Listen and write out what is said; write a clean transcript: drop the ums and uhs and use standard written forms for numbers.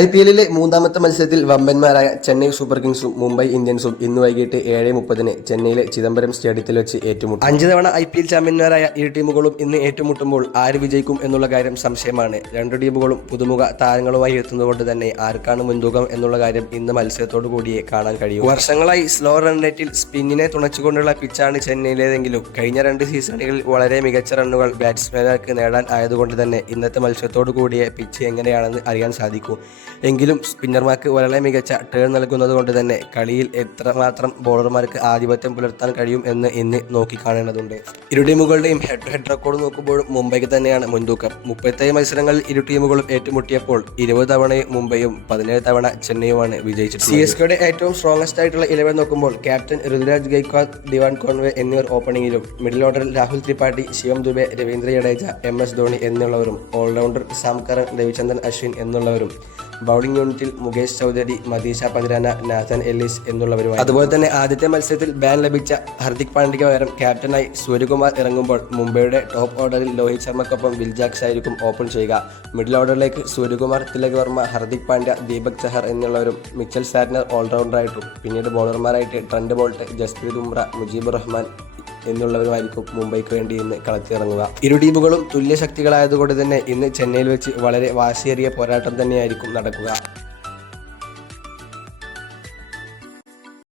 IPL മൂന്നാമത്തെ മത്സരത്തിൽ വമ്പന്മാരായ Chennai super കിങ്സും Mumbai ഇന്ത്യൻസും ഇന്ന് വൈകിട്ട് 7:30 ചെന്നൈയിലെ ചിദംബരം സ്റ്റേഡിയത്തിൽ വെച്ച് ഏറ്റുമുട്ടും. 5 തവണ IPL ചാമ്പ്യന്മാരായ ഇരു ടീമുകളും ഇന്ന് ഏറ്റുമുട്ടുമ്പോൾ ആര് വിജയിക്കും എന്നുള്ള കാര്യം സംശയമാണ്. രണ്ടു ടീമുകളും പുതുമുഖ താരങ്ങളുമായി എത്തുന്നതുകൊണ്ട് തന്നെ ആർക്കാണ് മുൻതൂക്കം എന്നുള്ള കാര്യം ഇന്ന് മത്സരത്തോടു കൂടിയേ കാണാൻ കഴിയും. വർഷങ്ങളായി സ്ലോ റൺ റേറ്റിൽ സ്പിന്നിനെ തുണച്ചുകൊണ്ടുള്ള പിച്ചാണ് ചെന്നൈയിലേതെങ്കിലും കഴിഞ്ഞ 2 സീസണുകളിൽ വളരെ മികച്ച റണ്ണുകൾ ബാറ്റ്സ്മാൻമാർക്ക് നേടാൻ ആയതുകൊണ്ട് തന്നെ ഇന്നത്തെ മത്സരത്തോടു കൂടിയേ പിച്ച് എങ്ങനെയാണെന്ന് അറിയാൻ സാധിക്കൂ. എങ്കിലും സ്പിന്നർമാർക്ക് വളരെ മികച്ച ടേൺ നൽകുന്നത് കൊണ്ട് തന്നെ കളിയിൽ എത്രമാത്രം ബോളർമാർക്ക് ആധിപത്യം പുലർത്താൻ കഴിയും എന്ന് ഇന്ന് നോക്കിക്കാണേണ്ടതുണ്ട്. ഇരു ടീമുകളുടെയും ഹെഡ് ടു ഹെഡ് റെക്കോർഡ് നോക്കുമ്പോഴും മുംബൈക്ക് തന്നെയാണ് മുൻതൂക്കം. 37 മത്സരങ്ങളിൽ ഇരു ടീമുകളും ഏറ്റുമുട്ടിയപ്പോൾ 20 തവണയും മുംബൈയും 17 തവണ ചെന്നൈയുമാണ് വിജയിച്ചത്. CSKയുടെ ഏറ്റവും സ്ട്രോങ്ങസ്റ്റ് ആയിട്ടുള്ള 11 നോക്കുമ്പോൾ captain Ruturaj Gaikwad, Devon Conway എന്നിവർ ഓപ്പണിംഗിലും മിഡിൽ ഓർഡറിൽ രാഹുൽ ത്രിപാഠി, ശിവം ദുബെ, രവീന്ദ്ര ജഡേജ, MS ധോണി എന്നുള്ളവരും allrounder Sam Curran, Ravichandran Ashwin എന്നുള്ളവരും ബൗളിംഗ് യൂണിറ്റിൽ മുകേഷ് ചൗധരി, മദീഷ പതിരാന, നാഥൻ എല്ലിസ് എന്നുള്ളവരുമായി. അതുപോലെ തന്നെ ആദ്യത്തെ മത്സരത്തിൽ ബാൻ ലഭിച്ച ഹർദിക് പാണ്ഡ്യയ്ക്ക് പകരം ക്യാപ്റ്റനായി സൂര്യകുമാർ ഇറങ്ങുമ്പോൾ മുംബൈയുടെ ടോപ്പ് ഓർഡറിൽ രോഹിത് ശർമ്മയ്ക്കൊപ്പം വിൽ ജാക്സ് ആയിരിക്കും ഓപ്പൺ ചെയ്യുക. മിഡിൽ ഓർഡറിലേക്ക് സൂര്യകുമാർ, തിലക് വർമ്മ, ഹർദിക് പാണ്ഡ്യ, ദീപക് ചഹർ എന്നിവരും മിച്ചൽ സാറ്റ്നർ ഓൾറൗണ്ടറായിട്ടും പിന്നീട് ബോളർമാരായിട്ട് ട്രെന്റ് ബോൾട്ട്, ജസ്പ്രീത് ബുംറ, മുജീബുർ റഹ്മാൻ എന്നുള്ളവരുമായിരിക്കും മുംബൈക്ക് വേണ്ടി ഇന്ന് കളത്തിലിറങ്ങുക. ഇരു ടീമുകളും തുല്യ ശക്തികളായതുകൊണ്ട് തന്നെ ഇന്ന് ചെന്നൈയിൽ വെച്ച് വളരെ വാശിയേറിയ പോരാട്ടം തന്നെയായിരിക്കും നടക്കുക.